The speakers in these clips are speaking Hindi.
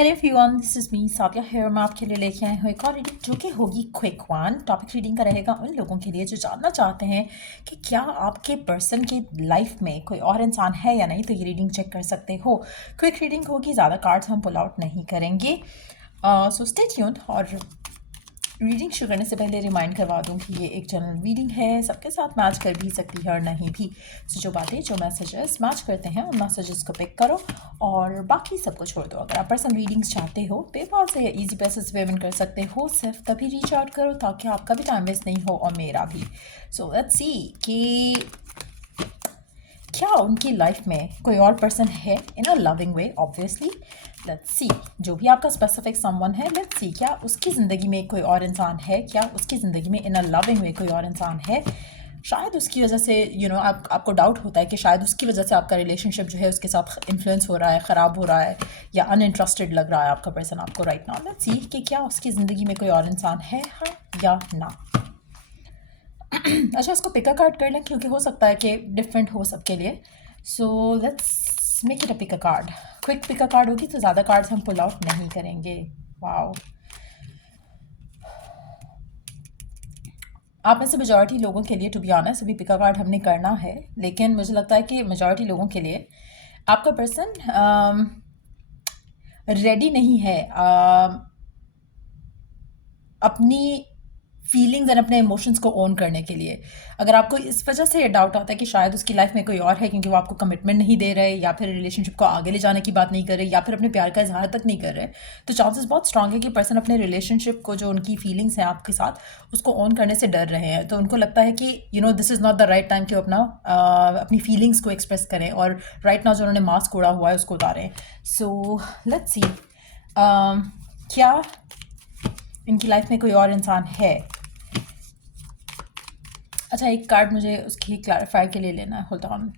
Hello everyone, this is me Sadia here. मैं आपके लिए लेके आई हूँ एक और रीडिंग जो कि होगी क्विक वन। टॉपिक रीडिंग का रहेगा उन लोगों के लिए जो जानना चाहते हैं कि क्या आपके पर्सन की लाइफ में कोई और इंसान है या नहीं, तो ये रीडिंग चेक कर सकते हो। क्विक रीडिंग होगी, ज़्यादा कार्ड्स हम पुल आउट नहीं करेंगे। So stay tuned. और रीडिंग शुरू करने से पहले रिमाइंड करवा दूं कि ये एक जनरल रीडिंग है, सबके साथ मैच कर भी सकती है और नहीं भी। सो जो बातें, जो मैसेजेस मैच करते हैं उन मैसेजेस को पिक करो और बाकी सबको छोड़ दो। अगर आप पर्सनल रीडिंग्स चाहते हो, पेपाल से या ईजी पैसे से पेमेंट कर सकते हो। सिर्फ तभी रीच आउट करो ताकि आपका भी टाइम वेस्ट नहीं हो और मेरा भी। सो लेट्स सी कि क्या उनकी लाइफ में कोई और पर्सन है in a loving way. Obviously let's see, जो भी आपका स्पेसिफिक समवन है, लेट्स सी क्या उसकी ज़िंदगी में कोई और इंसान है, क्या उसकी ज़िंदगी में इन अ लविंग वे कोई और इंसान है। शायद उसकी वजह से आपको डाउट होता है कि शायद उसकी वजह से आपका रिलेशनशिप जो है उसके साथ इन्फ्लुएंस हो रहा है, ख़राब हो रहा है, या अनइंटरेस्टेड लग रहा है आपका पर्सन आपको राइट नाउ। लेट्स सी कि क्या उसकी ज़िंदगी में कोई और इंसान है, हाँ या ना। अच्छा, इसको पिका कार्ड कर लें क्योंकि हो सकता है कि डिफरेंट हो सबके लिए। So let's make it a Pika card. Quick Pika card होगी तो ज़्यादा कार्ड्स हम पुल आउट नहीं करेंगे। वाओ, आप में से मेजॉरिटी लोगों के लिए, टू बी ऑनेस्ट, अभी पिका कार्ड हमने करना है, लेकिन मुझे लगता है कि मेजॉरिटी लोगों के लिए आपका पर्सन रेडी नहीं है अपनी फीलिंग्स एंड अपने इमोशंस को ओन करने के लिए। अगर आपको इस वजह से ये डाउट आता है कि शायद उसकी लाइफ में कोई और है क्योंकि वो आपको कमिटमेंट नहीं दे रहे, या फिर रिलेशनशिप को आगे ले जाने की बात नहीं कर रहे, या फिर अपने प्यार का इजहार तक नहीं कर रहे, तो चांसेस बहुत स्ट्रांग है कि पर्सन अपने रिलेशनशिप को, जो उनकी फीलिंग्स हैं आपके साथ, उसको ओन करने से डर रहे हैं। तो उनको लगता है कि this is not the right time कि वो अपनी फीलिंग्स को एक्सप्रेस करें, और राइट नाउ जो उन्होंने मास्क उड़ा हुआ है उसको उतारें। सो लेट्स सी क्या इनकी लाइफ में कोई और इंसान है। अच्छा, एक कार्ड मुझे उसकी क्लैरिफाई के लिए लेना है, होल्ड ऑन।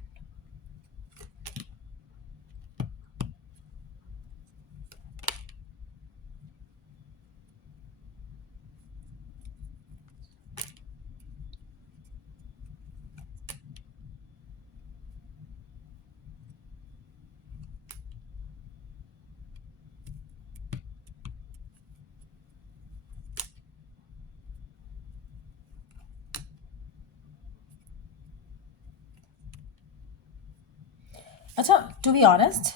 अच्छा, टू बी ऑनेस्ट,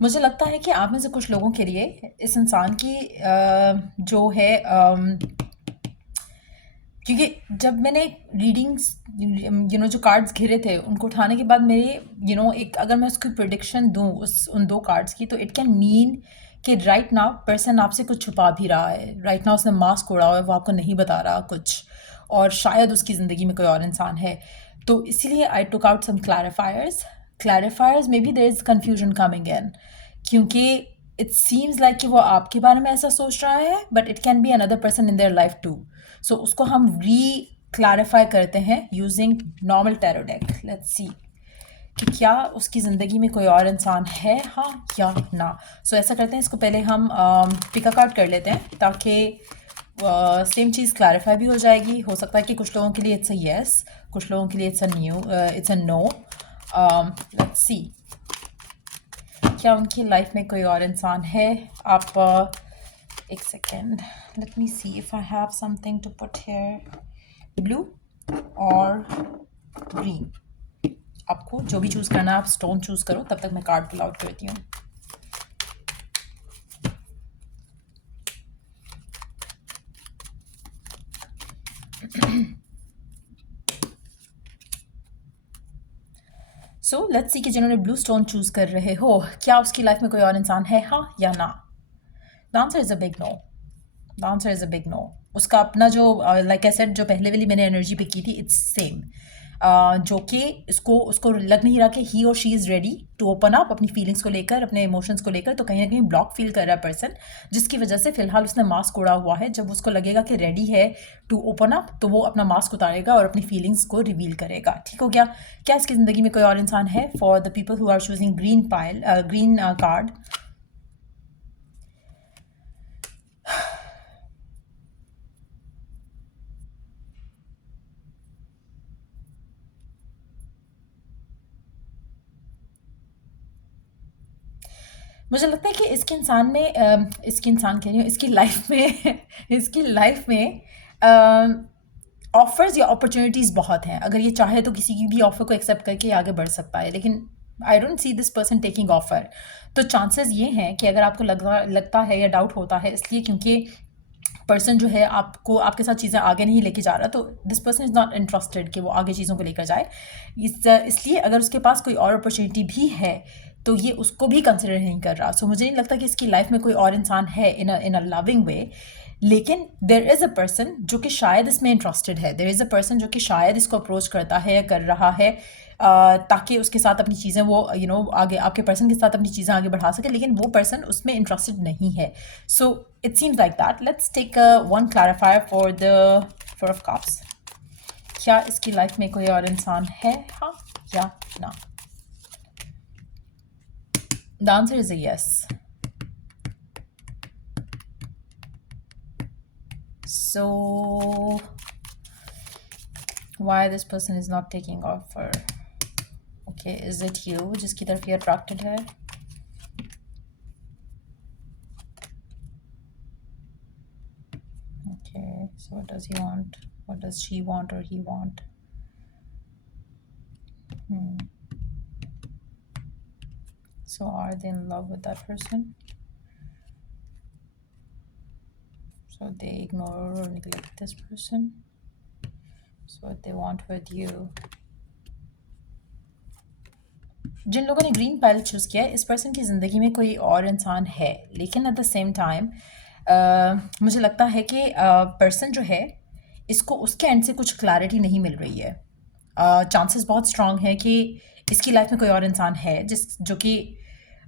मुझे लगता है कि आप में से कुछ लोगों के लिए इस इंसान की जो है क्योंकि जब मैंने रीडिंग्स जो कार्ड्स घिरे थे उनको उठाने के बाद मेरे एक, अगर मैं उसकी प्रिडिक्शन दूं उन दो कार्ड्स की, तो इट कैन मीन कि राइट नाउ पर्सन आपसे कुछ छुपा भी रहा है। राइट नाउ उसने मास्क उड़ा हुआ है, वो आपको नहीं बता रहा कुछ, और शायद उसकी ज़िंदगी में कोई और इंसान है। तो इसीलिए I took out some clarifiers may be there is confusion coming in, क्योंकि इट सीम्स लाइक कि वो आपके बारे में ऐसा सोच रहा है, but it can be another person in their life too. So उसको हम री क्लैरिफाई करते हैं using normal tarot deck. Let's see कि क्या उसकी ज़िंदगी में कोई और इंसान है, हाँ या ना। सो ऐसा करते हैं, इसको पहले हम पिका कार्ड कर लेते हैं ताकि सेम चीज़ क्लैरिफाई भी हो जाएगी। हो सकता है कि कुछ लोगों के लिए इट्स अ येस, कुछ लोगों के लिए it's a no. Let's see क्या उनकी लाइफ में कोई और इंसान है। आप एक second, let me see if I have something to put here. Blue और ग्रीन, आपको जो भी चूज़ करना है आप स्टोन चूज़ करो, तब तक मैं कार्ड पुल आउट करती हूँ। सो लेट्स सी कि जिन्होंने ब्लू स्टोन चूज़ कर रहे हो, क्या उसकी लाइफ में कोई और इंसान है, हाँ या ना। The answer is a big no. The answer is a big no. उसका अपना जो, लाइक आई सेड, जो पहले वाली मैंने एनर्जी पिक की थी, इट्स सेम। जो कि उसको लग नहीं रहा कि ही और she is ready to open up अपनी फीलिंग्स को लेकर, अपने इमोशंस को लेकर। तो कहीं ना कहीं ब्लॉक फील कर रहा है पर्सन, जिसकी वजह से फिलहाल उसने मास्क उड़ा हुआ है। जब उसको लगेगा कि रेडी है टू ओपन अप, तो वो अपना मास्क उतारेगा और अपनी फीलिंग्स को रिवील करेगा। ठीक हो गया। क्या इसकी ज़िंदगी में कोई और इंसान है? For the people who are choosing green card, मुझे लगता है कि इसके इंसान में इसकी इंसान कह रही हूँ, इसकी लाइफ में इसकी लाइफ में ऑफ़र्स या अपॉर्चुनिटीज़ बहुत हैं। अगर ये चाहे तो किसी की भी ऑफ़र को एक्सेप्ट करके आगे बढ़ सकता है, लेकिन I don't see this person taking offer. तो चांसेस ये हैं कि अगर आपको लगता है या डाउट होता है इसलिए क्योंकि पर्सन जो है आपको आपके साथ चीज़ें आगे नहीं लेके जा रहा, तो this person is not interested कि वो आगे चीज़ों को लेकर जाए। इसलिए अगर उसके पास कोई और अपॉर्चुनिटी भी है तो ये उसको भी कंसिडर नहीं कर रहा। सो मुझे नहीं लगता कि इसकी लाइफ में कोई और इंसान है इन अ लविंग वे, लेकिन देर इज़ अ पर्सन जो कि शायद इसमें इंटरेस्टेड है। देर इज़ अ पर्सन जो कि शायद इसको अप्रोच करता है या कर रहा है ताकि उसके साथ अपनी चीज़ें वो आगे आपके पर्सन के साथ अपनी चीज़ें आगे बढ़ा सके, लेकिन वो पर्सन उसमें इंटरेस्टेड नहीं है। So it seems like that. Let's take one clarifier for the four of cups. क्या इसकी लाइफ में कोई और इंसान है, हाँ या ना? The answer is a yes. So why this person is not taking offer? Okay, is it you जिसकी तरफ ये attracted है? Okay, so what does he want? What does she want or he want? So are they in love with that person? So they ignore or neglect this person. So what they want with you. जिन लोगों ने ग्रीन पाइल चूज़ किया है, इस पर्सन की ज़िंदगी में कोई और इंसान है, लेकिन एट द सेम टाइम मुझे लगता है कि पर्सन जो है इसको उसके एंड से कुछ क्लैरिटी नहीं मिल रही है। चांसेस बहुत स्ट्रांग है कि इसकी लाइफ में कोई और इंसान है जो कि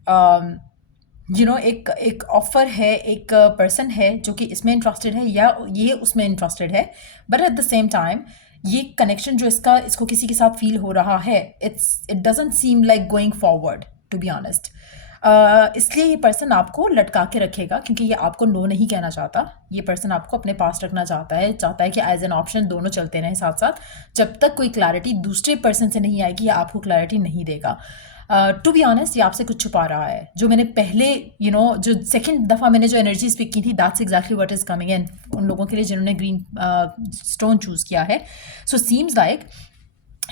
एक ऑफ़र है, एक पर्सन है जो कि इसमें इंटरेस्टेड है या ये उसमें इंटरेस्टेड है, but at the same time ये कनेक्शन जो इसको किसी के साथ फील हो रहा है, it doesn't seem like going forward, to be honest. इसलिए ये पर्सन आपको लटका के रखेगा क्योंकि ये आपको नो नहीं कहना चाहता। ये पर्सन आपको अपने पास रखना चाहता है कि एज एन ऑप्शन दोनों चलते रहें साथ साथ, जब तक कोई क्लैरिटी दूसरे पर्सन से नहीं आएगी या आपको क्लैरिटी नहीं देगा। टू बी ऑनेस्ट ये आपसे कुछ छुपा रहा है। जो मैंने पहले जो सेकंड दफ़ा मैंने जो एनर्जी स्पीक की थी, that's exactly what is coming in उन लोगों के लिए जिन्होंने ग्रीन स्टोन चूज़ किया है। सो सीम्स लाइक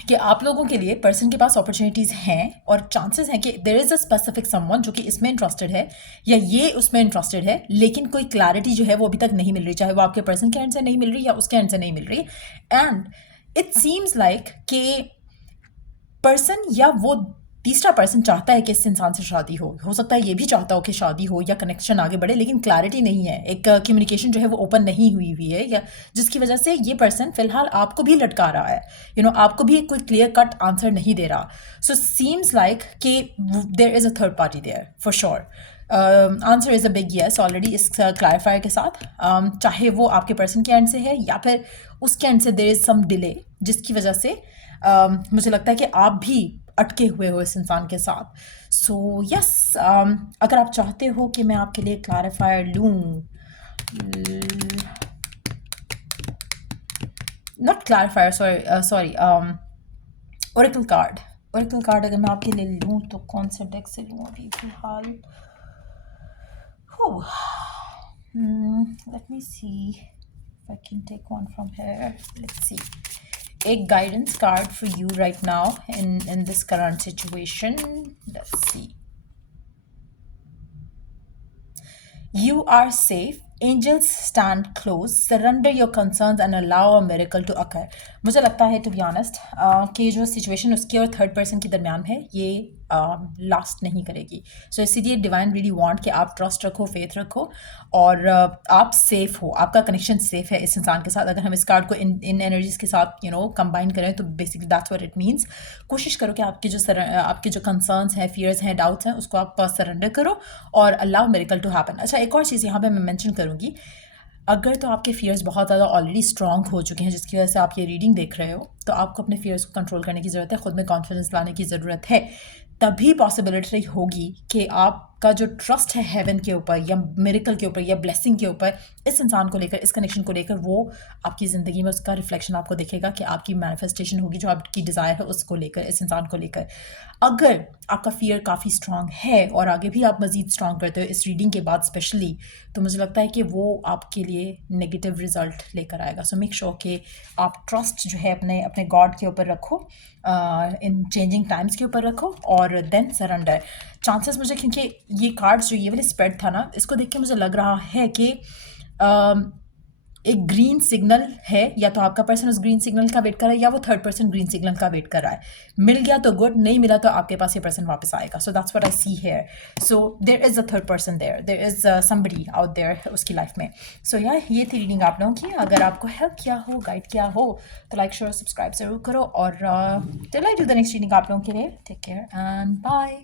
कि आप लोगों के लिए पर्सन के पास अपॉर्चुनिटीज़ हैं और चांसेस हैं कि there is a specific someone जो कि इसमें इंटरेस्टेड है या ये उसमें इंटरेस्टेड है, लेकिन कोई क्लैरिटी जो है वो अभी तक नहीं मिल रही, चाहे वो आपके पर्सन के एंड से नहीं मिल रही या उसके एंड से नहीं मिल रही। एंड इट सीम्स लाइक कि पर्सन या वो तीसरा पर्सन चाहता है कि इस इंसान से शादी हो सकता है ये भी चाहता हो कि शादी हो या कनेक्शन आगे बढ़े, लेकिन क्लैरिटी नहीं है, एक कम्युनिकेशन जो है वो ओपन नहीं हुई है, या जिसकी वजह से ये पर्सन फिलहाल आपको भी लटका रहा है, आपको भी कोई क्लियर कट आंसर नहीं दे रहा। सो सीम्स लाइक कि there is a third party there for sure. Answer is a big yes already इस क्लैरिफायर के साथ, चाहे वो आपके पर्सन के एंड से है या फिर उसके एंड से देयर इज़ सम डिले, जिसकी वजह से मुझे लगता है कि आप भी अटके हुए हो इस इंसान के साथ। सो यस, अगर आप चाहते हो कि मैं आपके लिए क्लैरिफायर लूँ, not clarifier, sorry Oracle card अगर मैं आपके लिए लूँ तो कौन से डेक से लूँ अभी फिलहाल? Let me see if I can take one from here. Let's see, a guidance card for you right now in this current situation. Let's see. You are safe. Angels stand close. Surrender your concerns and allow a miracle to occur. मुझे लगता है टू बी ऑनेस्ट कि जो सिचुएशन उसके और थर्ड पर्सन के दरमियान है ये लास्ट नहीं करेगी। सो इसीलिए डिवाइन रियली वांट कि आप ट्रस्ट रखो, फेथ रखो और आप सेफ हो, आपका कनेक्शन सेफ है इस इंसान के साथ। अगर हम इस कार्ड को इन एनर्जीज के साथ कंबाइन करें तो basically that's what it means. कोशिश करो कि आपके जो कंसर्न्स हैं, फियर्स हैं, डाउट्स हैं, उसको आप सरेंडर करो और अलाउ मिरेकल टू हैपन। अच्छा, एक और चीज़ यहाँ पे मैं मेंशन करूँगी, अगर तो आपके फियर्स बहुत ज़्यादा ऑलरेडी स्ट्रांग हो चुके हैं जिसकी वजह से आप ये रीडिंग देख रहे हो, तो आपको अपने फियर्स को कंट्रोल करने की ज़रूरत है, खुद में कॉन्फिडेंस लाने की ज़रूरत है। तभी पॉसिबिलिटी होगी कि आप आपका जो ट्रस्ट है हेवन के ऊपर या मिरेकल के ऊपर या ब्लेसिंग के ऊपर, इस इंसान को लेकर, इस कनेक्शन को लेकर, वो आपकी ज़िंदगी में उसका रिफ्लेक्शन आपको दिखेगा कि आपकी मैनिफेस्टेशन होगी जो आपकी डिज़ायर है उसको लेकर, इस इंसान को लेकर। अगर आपका फियर काफ़ी स्ट्रांग है और आगे भी आप मज़ीद स्ट्रांग करते हो इस रीडिंग के बाद स्पेशली, तो मुझे लगता है कि वो आपके लिए नेगेटिव रिजल्ट लेकर आएगा। सो मेक श्योर कि आप ट्रस्ट जो है अपने अपने गॉड के ऊपर रखो, इन चेंजिंग टाइम्स के ऊपर रखो, और देन सरेंडर। चांसेस मुझे, क्योंकि ये कार्ड्स जो ये वाली स्प्रेड था ना, इसको देख के मुझे लग रहा है कि एक ग्रीन सिग्नल है, या तो आपका पर्सन उस ग्रीन सिग्नल का वेट कर रहा है या वो थर्ड पर्सन ग्रीन सिग्नल का वेट कर रहा है। मिल गया तो गुड, नहीं मिला तो आपके पास ये पर्सन वापस आएगा। So that's what I see here. So there is a third person there, there is somebody out there उसकी लाइफ में। सो यार ये थी रीडिंग आप लोगों की। अगर आपको हेल्प किया हो, गाइड किया हो, तो लाइक शेयर सब्सक्राइब ज़रूर करो। और till I do the next reading आप लोगों के लिए, टेक केयर एंड बाय।